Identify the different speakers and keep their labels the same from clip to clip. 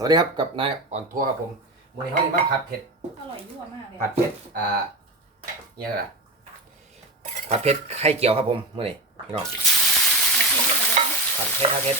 Speaker 1: สวัสดีครับกับนายอ่อนทัวร์ครับผมวันนี้เขาจะมาผัดเผ็ด
Speaker 2: อร่อยยั่วมากเลย
Speaker 1: ผัดเผ็ดอ่าเนี่ยอะไรผัดเผ็ดไข่เจียวครับผมมื่อนี้พี่น้องผัดเผ็ดผัดเผ็ด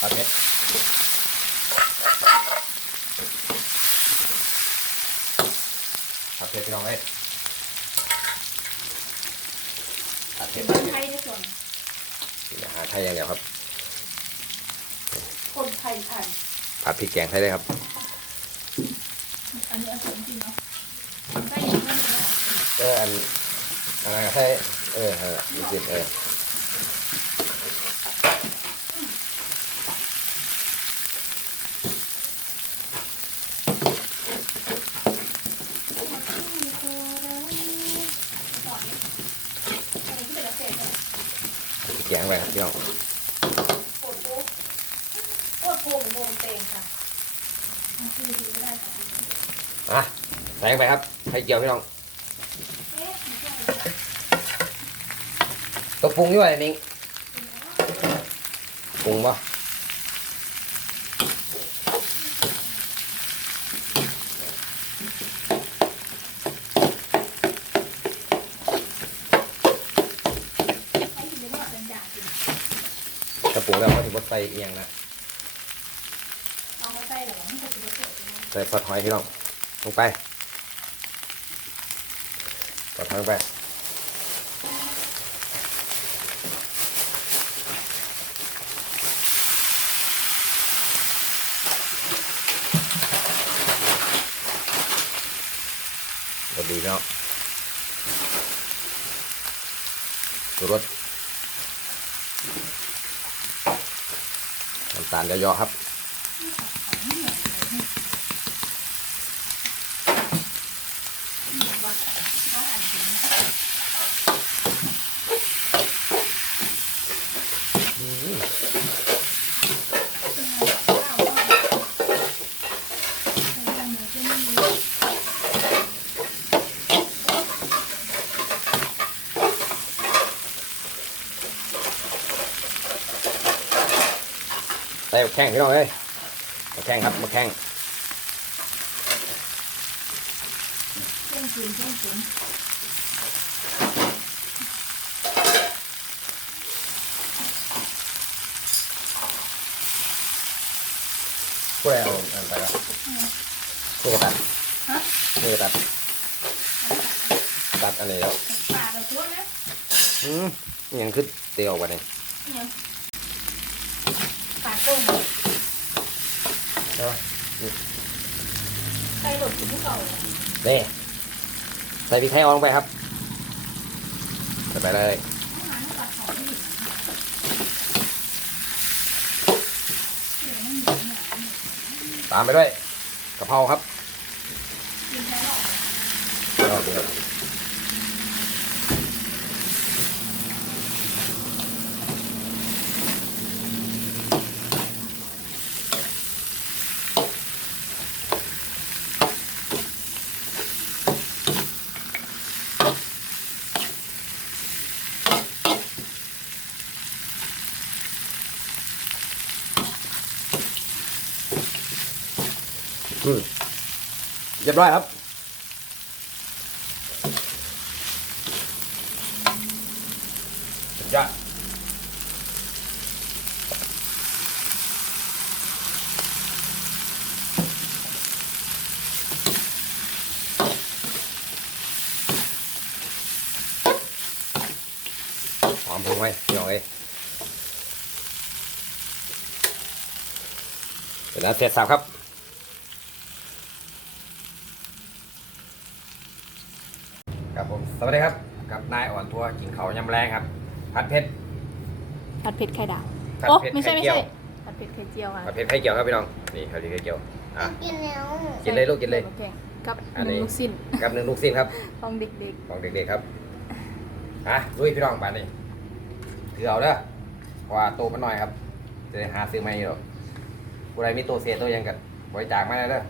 Speaker 1: ผัดเผ็ดผัดเผ็ดพี่น้องเอ้ยผัดเผ็
Speaker 2: เป็
Speaker 1: ด
Speaker 2: น
Speaker 1: ผัด
Speaker 2: คนไท
Speaker 1: เผ็ด
Speaker 2: ยในส่วน
Speaker 1: นี่อาหารไทยอย่างเดียวครับ
Speaker 2: คนไทยไทย
Speaker 1: ผัดพริกแกงไทยได้ครับ
Speaker 2: อันนี้เอาส่วนจริงเนาะไส้อย่างนั้นเลย
Speaker 1: เอออันอะไรก็ใช่เออเออมีสิเออ
Speaker 2: อันนี้ที่เป็นเกษตรเนี่ย
Speaker 1: พริกแกงไปครับพี่น้อง
Speaker 2: ปวดโป๊ะปวดโป๊ะเป็นโมงเตงค่ะมันคือ ดีไม่ได้ค่ะ
Speaker 1: อะใส่ลงไปครับไข่เจียวพี่น้อง
Speaker 2: เอ๊ะไม่ใช่
Speaker 1: ตัวปรุงอยู่ไหนนิ้งปรุงป่ะถ้าปรุงแล้วเขาจะบดใส่เอียงนะ
Speaker 2: เอามาใส่เหรอมันจะเป็นเกษตร
Speaker 1: ใส่ซอสหอยพี่น้องลงไปซอสหอยลงไปรสดีพี่น้องดูรสน้ำตาลเยอะๆครับ ส่แข้งพี่น้องเอ้ยมาแข้งครับมาแข้ง
Speaker 2: เครื่องปรุงเครื่องปรุง
Speaker 1: ผู้ใดเอาอันไปละผู้กระตัด
Speaker 2: ฮะ
Speaker 1: ผู้กระตัดตัดอันนี้แล้ว
Speaker 2: ปากกระตุ้นนะ
Speaker 1: อืมอิหยังคือเตียวกว่านี้
Speaker 2: เนี่ยปา กุ้ง
Speaker 1: ใส่หม
Speaker 2: ใครหลดถึงเกเรา
Speaker 1: นี่ใส่พริกไทยอ่อนลงไปครับใส่ไปเลย
Speaker 2: อาหารตัดของนี่เดี๋ยวมันเหนียวเนีย
Speaker 1: ตามไปด้วยกะเพราครับ
Speaker 2: กินได้หรอ
Speaker 1: แล้วก็อืมเรีย บร้อยครับสุดยอดหอมพงไว้พี่น้องเอ้ยเป็นอันเสร็จสับครับ ครับผม ส วัสดีครับ กับนายอ่อนทัวร์กินเขาวยำแรงครับ ผัดเผ็ด
Speaker 2: ผัดเผ็ดไข่ดาว
Speaker 1: ผัด
Speaker 2: โอ้
Speaker 1: เผ็ด
Speaker 2: ไม่ใช่
Speaker 1: ไข่
Speaker 2: ไม่
Speaker 1: เจียว
Speaker 2: ใช่ผัดเผ็ดไข่เจียวอะ
Speaker 1: ผัดเผ็ดไข่เจียวครับพี่น้อง นี่ผัดเผ็ดไข่เจียว อะ
Speaker 3: กินแล้ว
Speaker 1: กินเลยลูกกินเลย
Speaker 2: แกงกับ
Speaker 1: อัน
Speaker 2: ห
Speaker 1: นี้
Speaker 2: นึ่งลูกสิ้น
Speaker 1: กับหนึ่งลูกสิ้นครับ
Speaker 2: ของเด็ก
Speaker 1: ของเด็กๆครับ อะลุยพี่น้องไปนี่ถือเอาเด้อเพราะว่าโตมันน้อยครับ จะได้หาซื้อไม่หรอกผู้ใดมีตัวเสียตัวหยังกันบริจาคมาได้เด้อ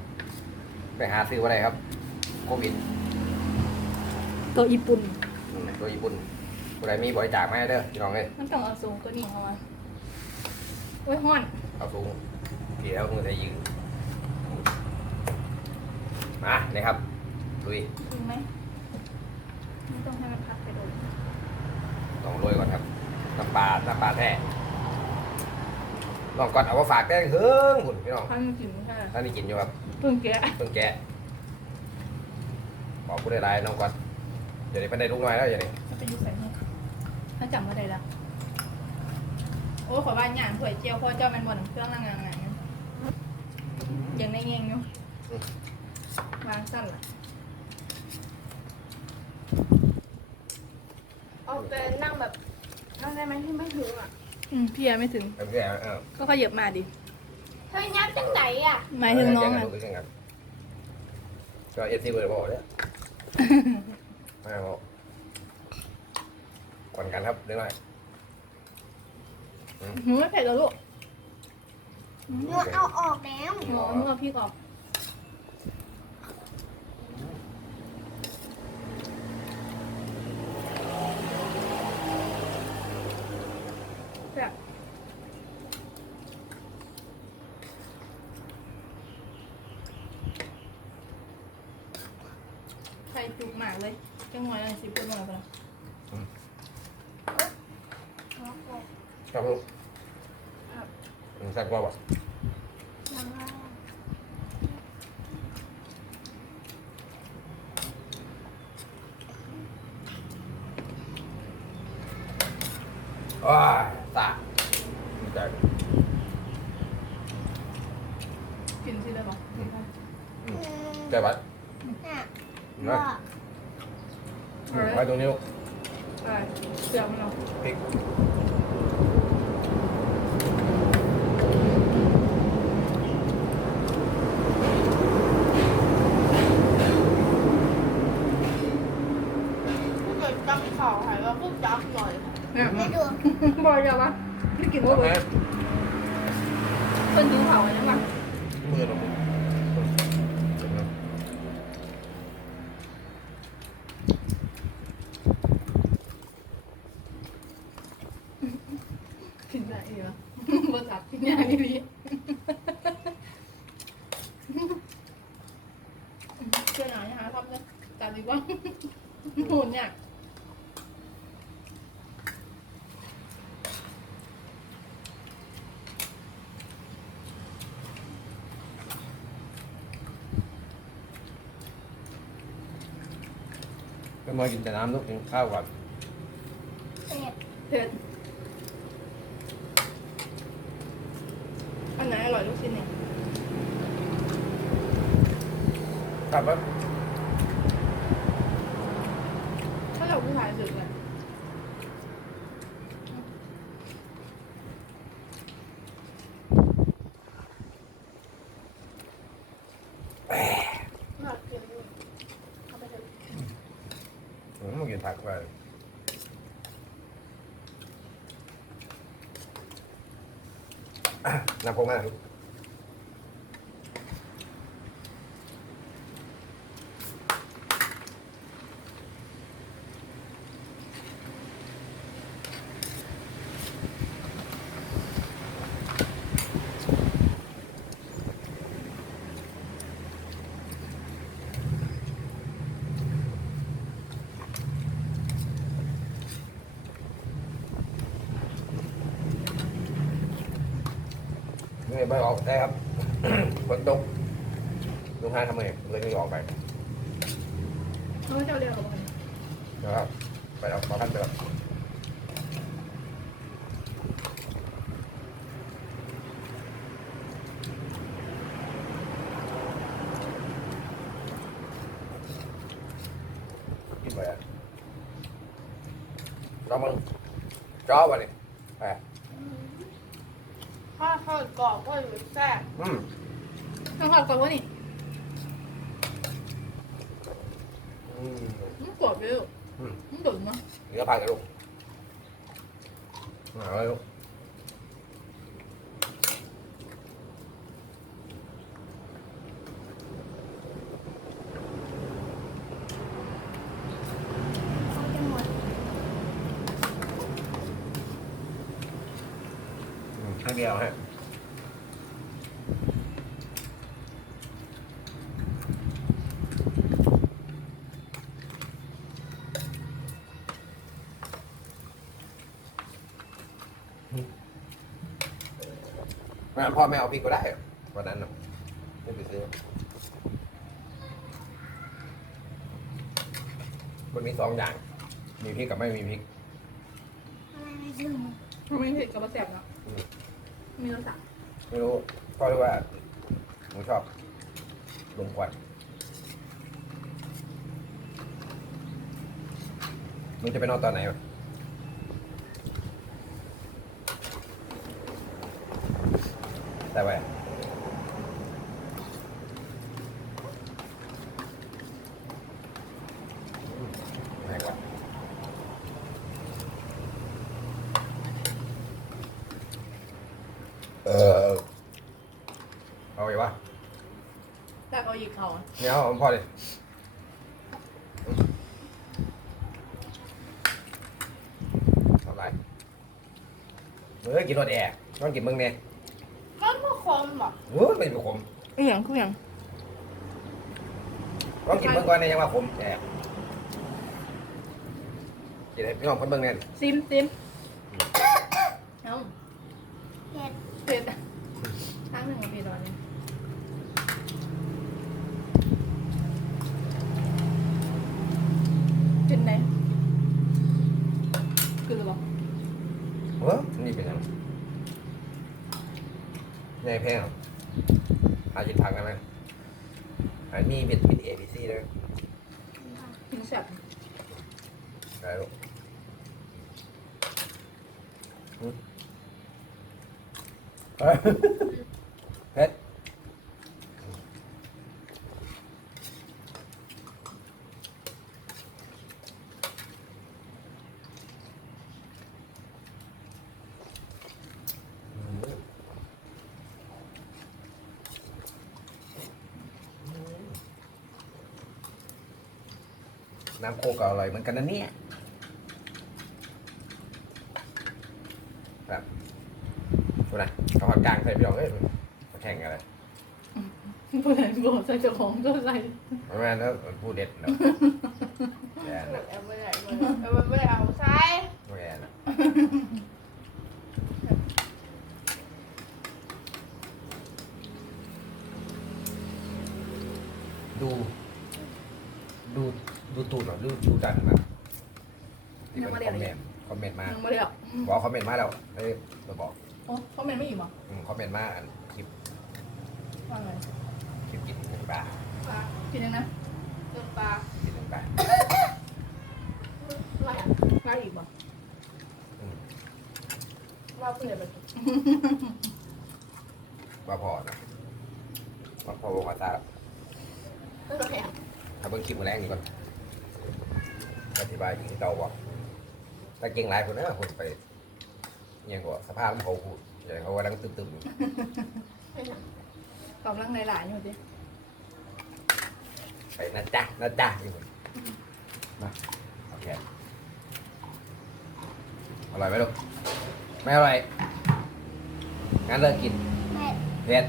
Speaker 1: ไปหาซื้อว่าไรครับ โควิด
Speaker 2: ๆ ตัวญี่ปุ่น
Speaker 1: อืมตัวญี่ปุ่นผู้ใดมีบริจาคมาได้เด้อพี่น้องเอ้ย
Speaker 2: มันต้องเอาสูงกว่านี้เข้ามาโอ้ยห้อน
Speaker 1: เอาสูงโอเคเดี๋ยวมือใส่ยืนมาเลยครับลุย
Speaker 2: ถึงไหมไม่ต้องให้มันพักไปโดน
Speaker 1: ต้องโรยก่อนครับน้ำปลาน้ำปลาแท้ลองก่อนเอามาฝากแต้งเฮิงคุณพี่น้อง
Speaker 2: พันกินไม่ใช่
Speaker 1: ท่านนี่กินอยู่ครับ
Speaker 2: เพิ่งแกะ
Speaker 1: เพิ่งแกะบอกผู้ได้ไรน้องก่อนเดี๋ยวนี้เป็นได้ลูกน้อยแล้วอย่างนี้
Speaker 2: ถ้าไปยุ่ใส่ให้ถ้าจำมาได้ละโอ้ขอบ้านหยางถวยเจียวเพราะเจ้ามันหมดเครื่องละงานงานยังได้เงี้ยงอยู่วางสั้นล่ะ
Speaker 3: เอาแต่นั่งแบบนั่งได้ไหมที่ไม่ถึงอะ
Speaker 2: อืมพี่ยังไม่ถึง
Speaker 1: เอาแก่เออ
Speaker 2: ก็ขยับมาดิ
Speaker 3: เธอยับจังไหนอะ
Speaker 2: หมายถึงน้อง
Speaker 1: อะ
Speaker 2: อะ
Speaker 1: ดูด้วยกันก็เอฟซีเบอร์บอกเนี่ย ไม่บอกก่อนกันครับเดี๋ยวหน่อย
Speaker 2: หนูไม่เผ็ดแล้วลูก
Speaker 3: หนูเอาออกแล้ว
Speaker 2: หนูหนูเอาพี่กออกแบบใคร จุกหมากเลยจังหวะนั้นสิบคนหน่อยไปละ
Speaker 1: ครับลูกอืมแซ่บกว่าบ่ว้าตาใจ
Speaker 2: กินสิเลยบอก
Speaker 1: ใจปะ
Speaker 3: เนี่ย
Speaker 1: นะ
Speaker 2: เอาเลย
Speaker 1: ไว้ตรงนี้ลูก
Speaker 2: ไปเสือมันเอา
Speaker 1: พริก
Speaker 3: เกิดจับข่าวหายว่าพวกจับหน่อย
Speaker 2: เนี่ย
Speaker 3: ไม่ดู
Speaker 2: บอยจะปะไม่กิน
Speaker 1: โอ
Speaker 2: ว่า
Speaker 1: เค
Speaker 2: เบิร์ดเพิ่นกินเผาอะไรบ้าง
Speaker 1: มือลงมือ
Speaker 2: กิน ได้เหรอบ่จับกินยานี่ดิเชื่อหน่อยนะคะครับเนี่ยจับดีกว่าโหนเนี่ย
Speaker 1: ก็มากินแต่น้ำลูกกินข้าวก่อน
Speaker 3: เสร็จ
Speaker 2: เผ็ดอันไหนอร่อยลูกชิ้นเนี่ย
Speaker 1: ครับแล้ว
Speaker 2: ถ้าเราผู้ชายสุดเลย
Speaker 3: หนักกินเอาไปเถอะ
Speaker 1: อืมมากินผักไปอะน้ำพงมาลูกนี่ ไม่ออกได้ครับ ฝนตกลุงห้าทำไงเลยไม่ออกไป
Speaker 2: เขาจะเอาเรียกกับมัน
Speaker 1: นะครับไปเอาขอพันไปแล้วกินไปอะเรามึงจ้อวะนี่ไป
Speaker 3: ถ้าทอด กรอบก็อยู่แซ่บ
Speaker 1: อืม
Speaker 2: ต้องขอดก่อนวะนี่
Speaker 1: อืม
Speaker 2: มันกรอบเยอะ
Speaker 1: อืม
Speaker 2: มันดุนเนาะ
Speaker 1: เนื้อผักกันลูกเอาเลยลูก
Speaker 3: เขาจะหมด
Speaker 1: อืมข้างเดียวฮะ งั้นพ่อไม่เอาพริกก็ได้วันนั้นน่ะไม่ไปซื้อมันมีสองอย่าง มีพริกกับไม่มีพริก
Speaker 2: มันไม่เผ็ดกับมะแสบเนาะ
Speaker 1: อืม
Speaker 2: มีรสชาติ
Speaker 1: ไม่รู้พ่อรู้ว่าหนูชอบลมควันมึงจะไปนอนตอนไหนวะ แต่ว่าไม่กว่าเออเอาไว้วะ
Speaker 2: แต่เอาอีก
Speaker 3: บอก
Speaker 1: เฮ้ยไม่เป็นขม
Speaker 2: เอียงคืออย่าง
Speaker 1: ต้องกินมึงก่อนเนี่ยยังว่าขมแอบกินให้พี่น้องคนเบิ่งเนี่ย
Speaker 2: ซิมซิมเอ้า
Speaker 3: เผ็ด
Speaker 2: เผ็ดข้างหนึ่งกับพี่ตอนนี้เป็นไงคือหรือเปล่า
Speaker 1: เฮ้ยนี่เป็นยัง ในแพงหาจิตทางกันไหมอันนี้เป็นวิตเอพีซีเลย
Speaker 2: ถึงแซ่บ
Speaker 1: ได้ลูกอืมเฮ้ยเผ็ด น้ำโคกก็อร่อยเหมือนกันนะเนี่ยแบบดูนะเอาผักกลางใส่ไปลองเอ้ยมาแข่งกันเลย
Speaker 2: ผู้ใดบอกใส่เจ้าของก็ใส่
Speaker 1: ประมาณนั้นพูดเด็ดเนาะแย่นะ
Speaker 3: เอาไม่ได้เอาไม่ได้เอาใส่
Speaker 1: แย่นะดู ดู ดูตูดหน่อยดูดูดันนะที่เป็นคอมเมนต์คอมเมน ต์มา
Speaker 2: ยังไม่ได้หรอก
Speaker 1: บอกคอมเมนต์มาแล้วเอ้ยมาบอก
Speaker 2: โอ้เขาเป็นไม่อิ่มเหรอ
Speaker 1: อืมคอมเมนต์มาอันคลิป
Speaker 2: ว่าไง
Speaker 1: คลิปกินหนึ่งบาท
Speaker 3: ปลา
Speaker 2: กินยังนะ
Speaker 3: ต้นปลา
Speaker 1: กินหนึ่งบาท
Speaker 3: อะไรอะ
Speaker 2: ได้อีกเหรอ
Speaker 1: อืม
Speaker 3: ว่าเพื่อนไปกิน
Speaker 1: ว่าพอนะว่าพอบอกว่าทราบ
Speaker 3: ต้นอะไรอะ
Speaker 1: ถ้าเบิ่งคลิปมาแรงนี่ก่อนอธิบายถึงเก่าบอกถ้าเก่งหลายคนนะคนไปเนี่ยก็สภาพของเขาพูดอย่างเขาว่าดังตึมๆอยู่
Speaker 3: ไม่หนัก
Speaker 2: กำลังหลายๆอยู่ดิ
Speaker 1: ไปนะจ๊ะนะจ๊ะอยู่คนมาโอเคอร่อยไหมลูกไม่อร่อยงั้นเลิกกิน
Speaker 3: เผ็ด
Speaker 1: เผ็ด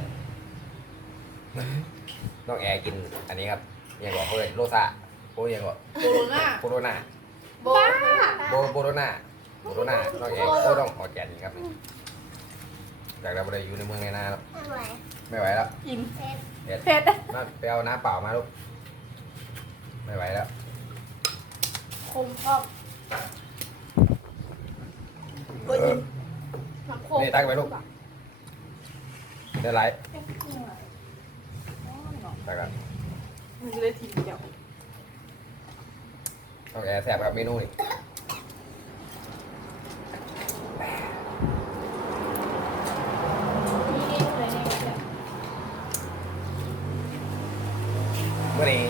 Speaker 1: น้องแอร์กินอันนี้ครับยังบอกเขาเลยโรซ่าโอ้ยยังบอก
Speaker 2: โคโรนา
Speaker 1: โคโรนา
Speaker 3: บ้า
Speaker 1: โบโบโรนาโบโรนาน้องแอร์โคต้องออร์แกนครับจากเราไปอยู่ในเมืองในนาแล้ว
Speaker 3: ไม่ไหว
Speaker 1: ไม่ไหวแล้ว
Speaker 2: อิ่ม
Speaker 3: เผ็ด
Speaker 1: เผ็ด
Speaker 2: เผ็ด
Speaker 1: มาไปเอาน้ำเปล่ามาลูกไม่ไหวแล้ว
Speaker 3: คมชอบก็ยินน้ำโคก
Speaker 1: นี่ตั้งไว้ลูกได้ไรตั้งกัน
Speaker 2: มันจะได้ทีเดียว
Speaker 1: น้องแอร์แซ่บครับเมนูนี่
Speaker 3: นี่เองเลยเนี่ย
Speaker 1: เมื่อนี้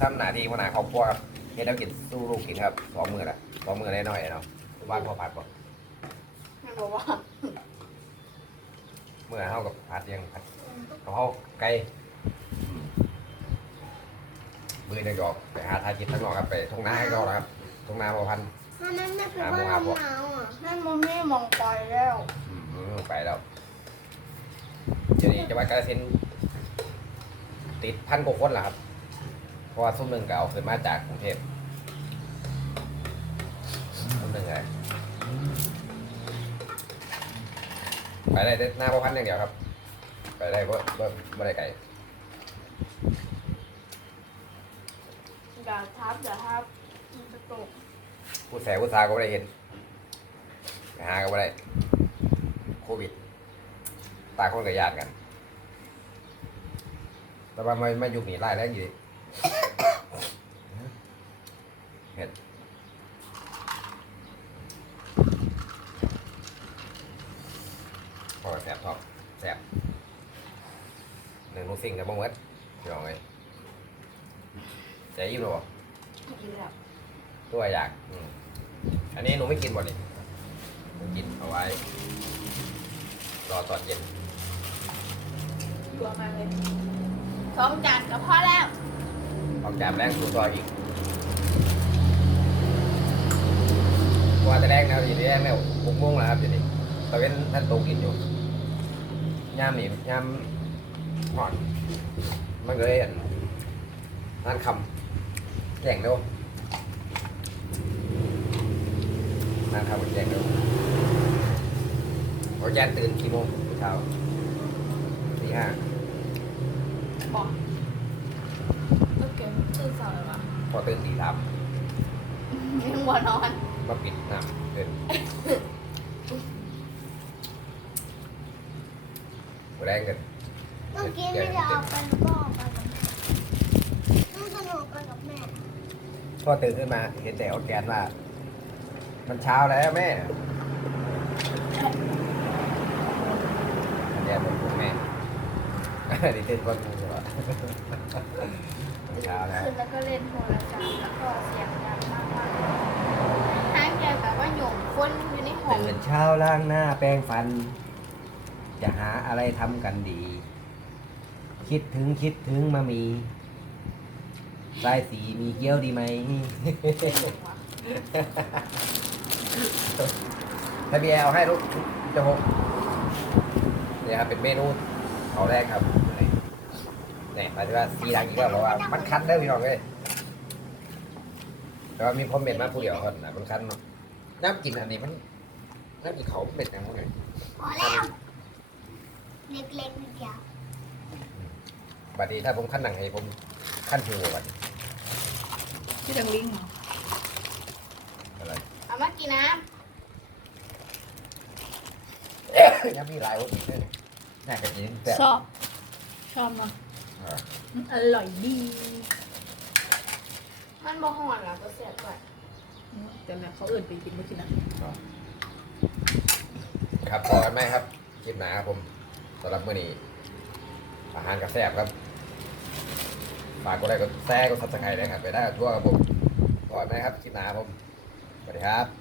Speaker 1: ทำหน้าที่หัวหน้าครอบครัวครับเฮ็ดแล้วกินสู้ลูกกินครับสองมือละสองมือได้น้อยเนาะว่างพอผัดบ่
Speaker 3: ไม่บอกว่า
Speaker 1: เมื่อเท่ากับผัดยังผัดกะเพราไก่มือจะหยอก ไปหาทาจิตทั้งนอกครับไปทุ่งนาให้เราแล้วครับทุ่งนาพอพันธุ์
Speaker 3: ถ้านั่นไม่เป็นว่าเราหนาวอะนั่นมันไม่มองไปแล้ว
Speaker 1: อืมมือไปแล้วเดี๋ยวนี้จังหวัดกาฬสินธุ์ติดพันกว่าคนแล้วครับ เพราะว่าซุ้มหนึ่งก็เอาขึ้นมาจากกรุงเทพซุ้มหนึ่งไงไปได้แต่หน้าพระพันธุ์อย่างเดียวครับ ไปได้เพราะเพราะไม่ได้ไก่
Speaker 3: อ ย่าทับอย่าทับมันจะตก
Speaker 1: ผู้แสบผู้สาก็ไม่ได้เห็นไปหาก็ไม่ได้โควิด ตายคนกับญาติกัน แต่ว่าไม่ไม่ยุคนี้ไล่แรงอยู่ดิเห็นพอแสบท็อปแสบหนึ่งลูกซิ่งกับบ้งเวดพี่น้องเลย ใจยิ้มหรอ
Speaker 3: กินแล้ว
Speaker 1: ตัวอยากอืมอันนี้หนูไม่กินบ่นี่หนูกินเอาไว้ รอตอนเย็น
Speaker 2: ตัวมาเลย
Speaker 3: สองจานก็พอแล้ว
Speaker 1: ออกจากแรงสู่ต่ออีกว่าจะแรงแล้วทีนี้แรงแล้วหกโมงแล้วครับเดี๋ยวนี้ตะเว้นท่านโตกินอยู่ยามนี่ยามหอน มันก็เลยอันนั่นคำ แจ้งเร็วนั่นคำแจ้งเร็วพอแจ้งตื่นกี่โมงเช้าตีห้า
Speaker 3: บอกโอเคตื่นสายแล้ววะ
Speaker 1: พอตื่นตีสาม
Speaker 3: ยังบ่นอน
Speaker 1: มาปิดน้ำเดินแรงกัน
Speaker 4: เมื่อกี้ไม่ได้เอาไปก็ไปกับแม่ต้องสนุ กไปกับแม่
Speaker 1: พอตื่นขึ้นมาเห็นแต่ออร์แกนว่า มันเช้าแล้วแม่แกเป็นพวกแม่ดิตื่นก่อนกูเหรอเช้าแล้ว
Speaker 3: ขึ้นแล้วก็เล่นโทรศัพท์แล้วก็เสียงดังมากๆห้างแกแบบว่าหย่งคนอยู่ในห้อง
Speaker 1: ตื่นเช้าล้างหน้าแปรงฟัน จะหาอะไรทำกันดี คิดถึงคิดถึงมามี สายสีมีเกี้ยวดีไหม ถ้าพี่แอลให้ลูกจะหกเนี่ยครับเป็นเมนูเอาแรกครับเนี่ยหมายถึงว่าสีดังอีกแล้วเพราะว่ามันคันได้อพี่น้องเลยแต่ว่ามีคอมเมนต์มาผู้เดียวคนนะมันคันเนาะน้ำกินอันนี้มันน้ำกินเขาเป็นยังไง
Speaker 4: พอแล้วเล็กๆนิดเดียว
Speaker 1: บัดนี้ถ้าผมขั้นหนังให้ผมขั้นหิวบัดนี้
Speaker 2: ที่ดังลิงเหรอ
Speaker 1: อะไร
Speaker 3: เอามากินน้
Speaker 1: ยังมีหลายคนอีกด้วยน่าจะกินแต่
Speaker 2: ชอบ ชอบเนาะ
Speaker 1: อ่า
Speaker 2: อืมอร่อยดีำ
Speaker 3: มันบ่ห่อนหรอก็เสียบก่อน
Speaker 2: อืมแต่แม่เขาเอื่นไปกินไม่กินนะ
Speaker 1: ครับพอกันไหมครับคลิปหนาครับผมสำหรับมื้อนี้อาหารกระแซบครับ ฝากกดไลค์กดแชร์กดซับสไครต์ด้ครับไปได้ทั่วครับผมก่อนนะครับคลิปหนาผมสวัสดีครับ